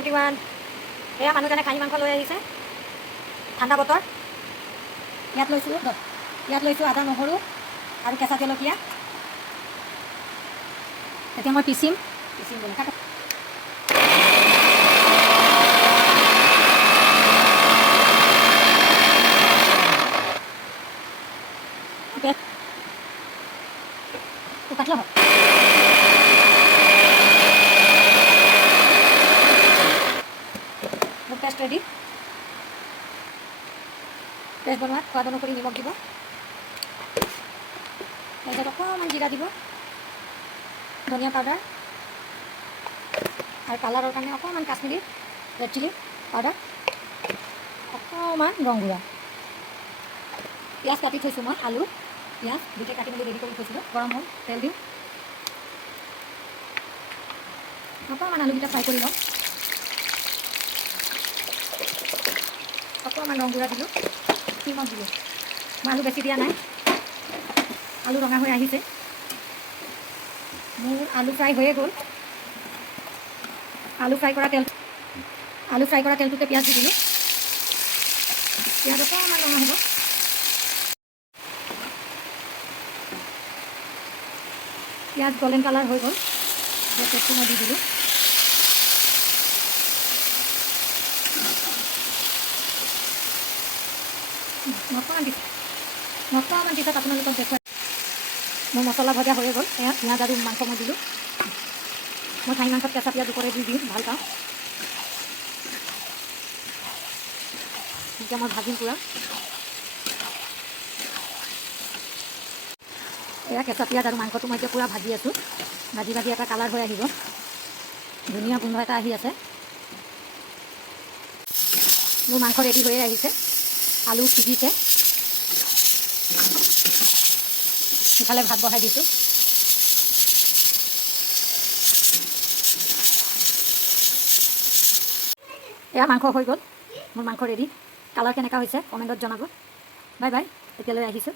Everyone. এয়া মানুহজনে খাহী মাংস লৈ আহিছে, ঠাণ্ডা বতৰ। ইয়াত লৈছোঁ আদা নহৰু আৰু কেঁচা জলকীয়া। এতিয়া মই পিচিম বোলে কাটলো হয়। মোৰ পেষ্ট ৰেডি। পেষ্ট বনোৱাত সোৱাদ অনুসৰি নিমখ দিব, তাৰপিছত অকণমান জিৰা দিব, ধনিয়া পাউডাৰ আৰু কালাৰৰ কাৰণে অকণমান কাশ্মীৰী ৰেড চিলি পাউডাৰ, অকণমান ৰং গুড়া। পিঁয়াজ কাটি থৈছোঁ মই, আলু পিঁয়াজ দুইটা কাটি মেলি ৰেডি কৰি থৈছিলোঁ। গৰম হ'ল, তেল দিওঁ, অকণমান আলুকেইটা ফ্ৰাই কৰি লওঁ, অকণমান ৰং গুড়া দিলোঁ, নিমখ দিলোঁ। মই আলু বেছি দিয়া নাই, আলু ৰঙা হৈ আহিছে। মোৰ আলু ফ্ৰাই হৈয়ে গ'ল। আলু ফ্ৰাই কৰা তেলটোতে পিঁয়াজ দি দিলোঁ। পিঁয়াজ অকণমান ৰঙা হ'ব। পিঁয়াজ গল্ডেন কালাৰ হৈ গ'ল, পেষ্টটো মই দি দিলোঁ। অকণমান পিছত আপোনালোকক দেখুৱাই। মোৰ মছলা ভজা হৈয়ে গ'ল। এয়া পিঁয়াজ আৰু মাংস মই দিলোঁ। মই খাহী মাংসত কেঁচা পিঁয়াজ ওপৰে দি দিওঁ, ভাল পাওঁ। এতিয়া মই ভাজিম পূৰা। এয়া কেঁচা পিঁয়াজ আৰু মাংসটো মই এতিয়া পূৰা ভাজি আছোঁ। ভাজি এটা কালাৰ হৈ আহিব, ধুনীয়া গোন্ধ এটা আহি আছে। মোৰ মাংস ৰেডি হৈয়ে আহিছে, আলু সিজিছে। ইফালে ভাত বহাই দিছোঁ। এয়া মাংস হৈ গ'ল, মোৰ মাংস ৰেডি। কালাৰ কেনেকুৱা হৈছে কমেণ্টত জনাব। বাই বাই, এতিয়ালৈ আহিছোঁ।